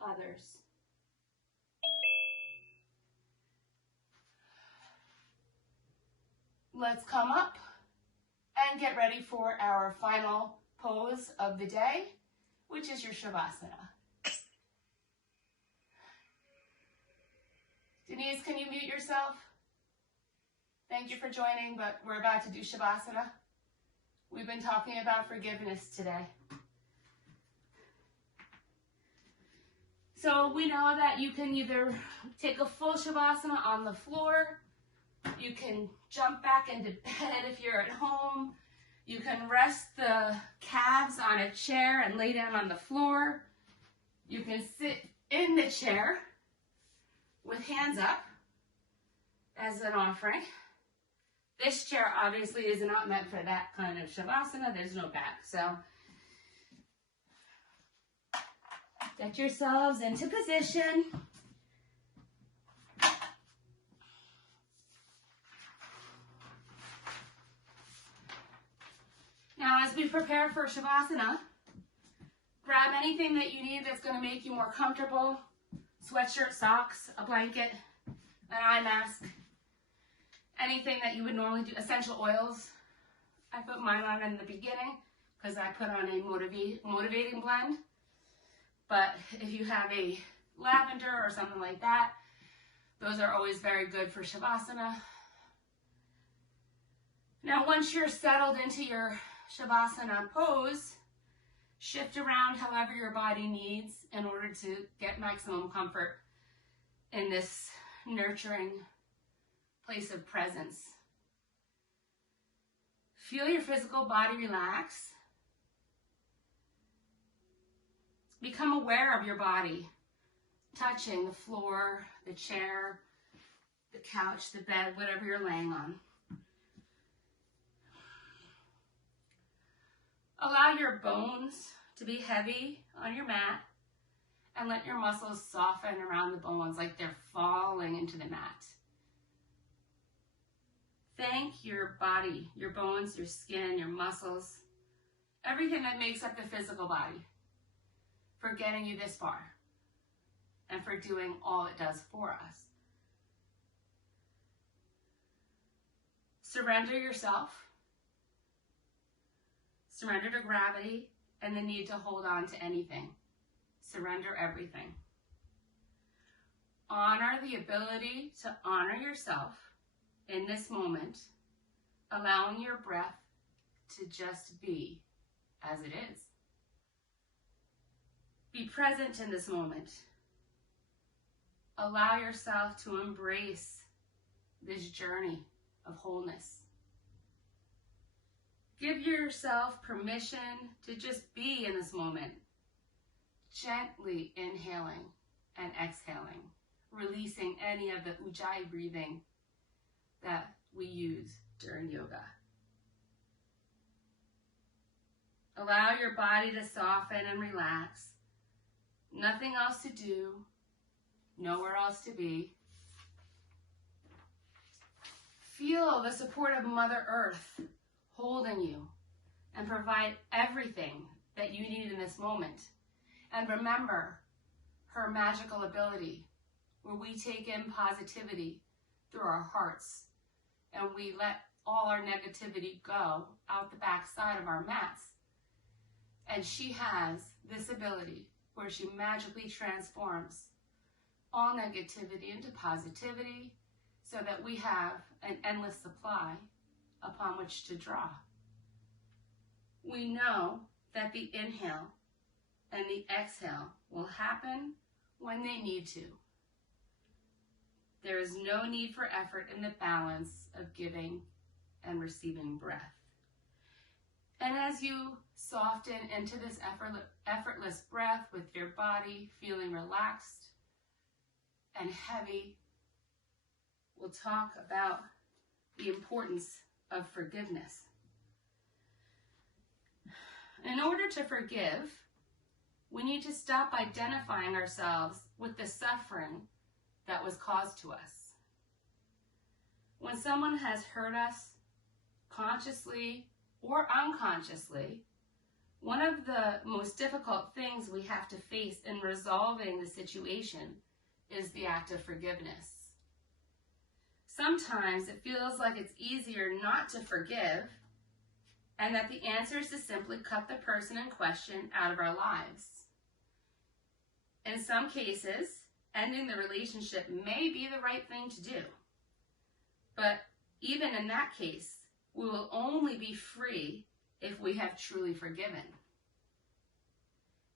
others. Let's come up and get ready for our final pose of the day, which is your Shavasana. Denise, can you mute yourself? Thank you for joining, but we're about to do Shavasana. We've been talking about forgiveness today. So we know that you can either take a full Shavasana on the floor, you can jump back into bed if you're at home, you can rest the calves on a chair and lay down on the floor, you can sit in the chair with hands up as an offering. This chair obviously is not meant for that kind of Shavasana. There's no back. So get yourselves into position. Now, as we prepare for Shavasana, grab anything that you need that's going to make you more comfortable. Sweatshirt, socks, a blanket, an eye mask, anything that you would normally do. Essential oils. I put mine on in the beginning because I put on a motivating blend. But if you have a lavender or something like that, those are always very good for Shavasana. Now, once you're settled into your Shavasana pose, shift around however your body needs in order to get maximum comfort in this nurturing place of presence. Feel your physical body relax. Become aware of your body, touching the floor, the chair, the couch, the bed, whatever you're laying on. Allow your bones to be heavy on your mat and let your muscles soften around the bones like they're falling into the mat. Thank your body, your bones, your skin, your muscles, everything that makes up the physical body for getting you this far and for doing all it does for us. Surrender yourself. Surrender to gravity and the need to hold on to anything. Surrender everything. Honor the ability to honor yourself in this moment, allowing your breath to just be as it is. Be present in this moment. Allow yourself to embrace this journey of wholeness. Give yourself permission to just be in this moment, gently inhaling and exhaling, releasing any of the Ujjayi breathing that we use during yoga. Allow your body to soften and relax. Nothing else to do, nowhere else to be. Feel the support of Mother Earth holding you and provide everything that you need in this moment. And remember her magical ability where we take in positivity through our hearts and we let all our negativity go out the back side of our mats. And she has this ability where she magically transforms all negativity into positivity so that we have an endless supply upon which to draw. We know that the inhale and the exhale will happen when they need to. There is no need for effort in the balance of giving and receiving breath. And as you soften into this effortless breath with your body feeling relaxed and heavy, we'll talk about the importance of forgiveness. In order to forgive, we need to stop identifying ourselves with the suffering that was caused to us. When someone has hurt us, consciously or unconsciously, one of the most difficult things we have to face in resolving the situation is the act of forgiveness. Sometimes it feels like it's easier not to forgive, and that the answer is to simply cut the person in question out of our lives. In some cases, ending the relationship may be the right thing to do. But even in that case, we will only be free if we have truly forgiven.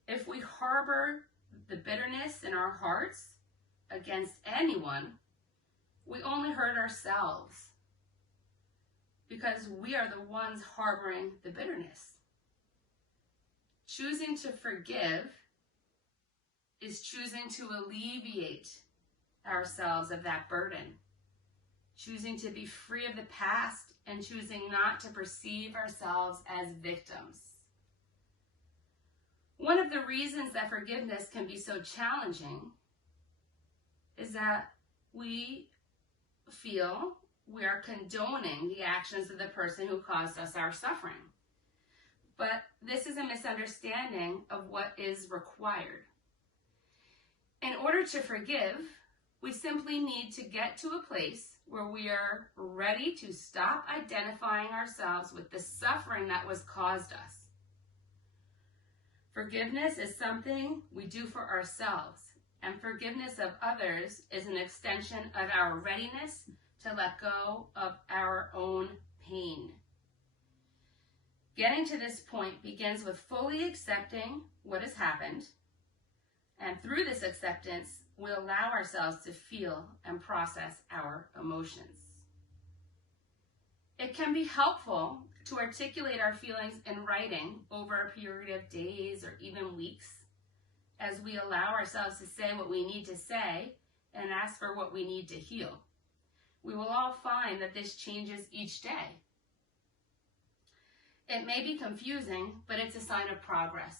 If we harbor the bitterness in our hearts against anyone, we only hurt ourselves, because we are the ones harboring the bitterness. Choosing to forgive is choosing to alleviate ourselves of that burden, choosing to be free of the past, and choosing not to perceive ourselves as victims. One of the reasons that forgiveness can be so challenging is that we feel we are condoning the actions of the person who caused us our suffering. But this is a misunderstanding of what is required. In order to forgive, we simply need to get to a place where we are ready to stop identifying ourselves with the suffering that was caused us. Forgiveness is something we do for ourselves, and forgiveness of others is an extension of our readiness to let go of our own pain. Getting to this point begins with fully accepting what has happened, and through this acceptance, we allow ourselves to feel and process our emotions. It can be helpful to articulate our feelings in writing over a period of days or even weeks, as we allow ourselves to say what we need to say and ask for what we need to heal. We will all find that this changes each day. It may be confusing, but it's a sign of progress.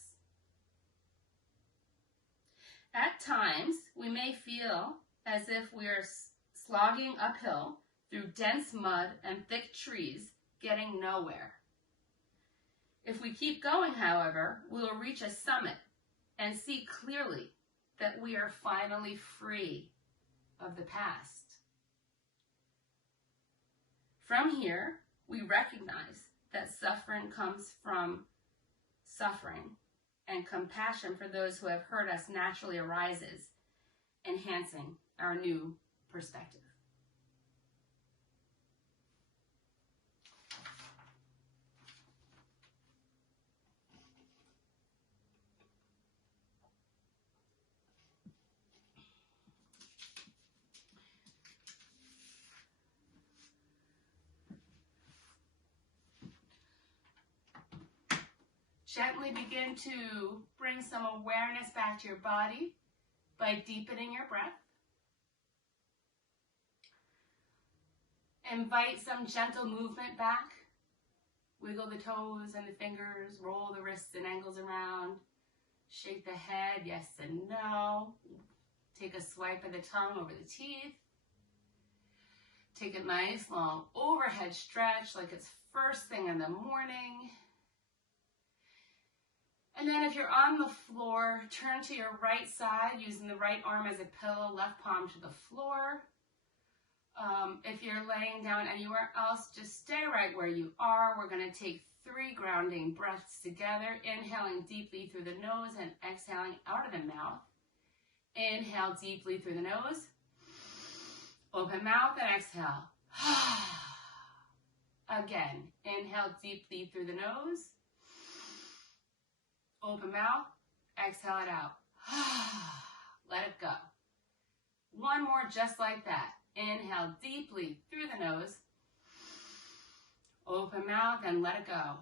At times, we may feel as if we are slogging uphill through dense mud and thick trees, getting nowhere. If we keep going, however, we will reach a summit and see clearly that we are finally free of the past. From here, we recognize that suffering comes from suffering, and compassion for those who have hurt us naturally arises, enhancing our new perspective. Gently begin to bring some awareness back to your body by deepening your breath. Invite some gentle movement back. Wiggle the toes and the fingers, roll the wrists and ankles around. Shake the head, yes and no. Take a swipe of the tongue over the teeth. Take a nice long overhead stretch like it's first thing in the morning. And then if you're on the floor, turn to your right side using the right arm as a pillow, left palm to the floor. If you're laying down anywhere else, just stay right where you are. We're going to take 3 grounding breaths together, inhaling deeply through the nose and exhaling out of the mouth. Inhale deeply through the nose. Open mouth and exhale. Again, inhale deeply through the nose. Open mouth, exhale it out. Let it go. One more just like that. Inhale deeply through the nose. Open mouth and let it go.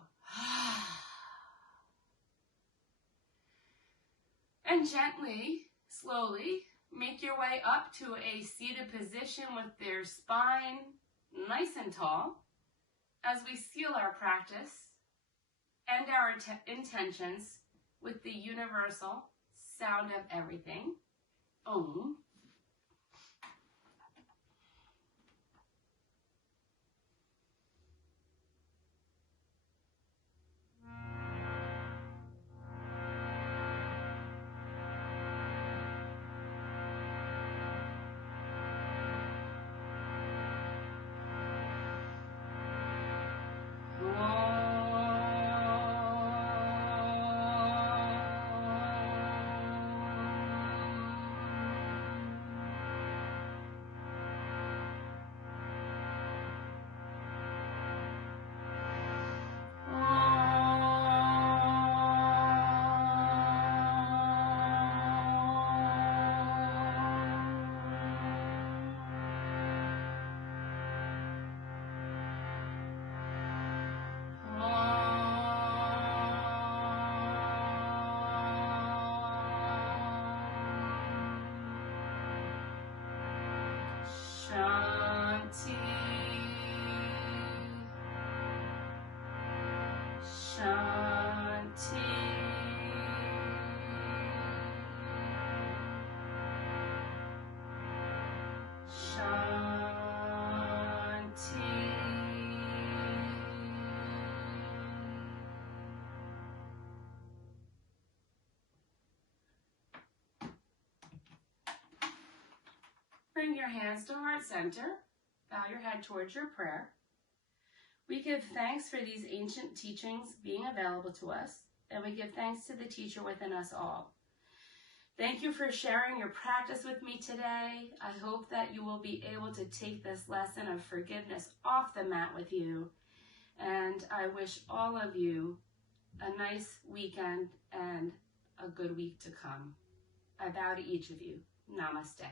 And gently, slowly, make your way up to a seated position with your spine nice and tall as we seal our practice and our intentions with the universal sound of everything, Om. Bring your hands to heart center. Bow your head towards your prayer. We give thanks for these ancient teachings being available to us, and we give thanks to the teacher within us all. Thank you for sharing your practice with me today. I hope that you will be able to take this lesson of forgiveness off the mat with you. And I wish all of you a nice weekend and a good week to come. I bow to each of you. Namaste.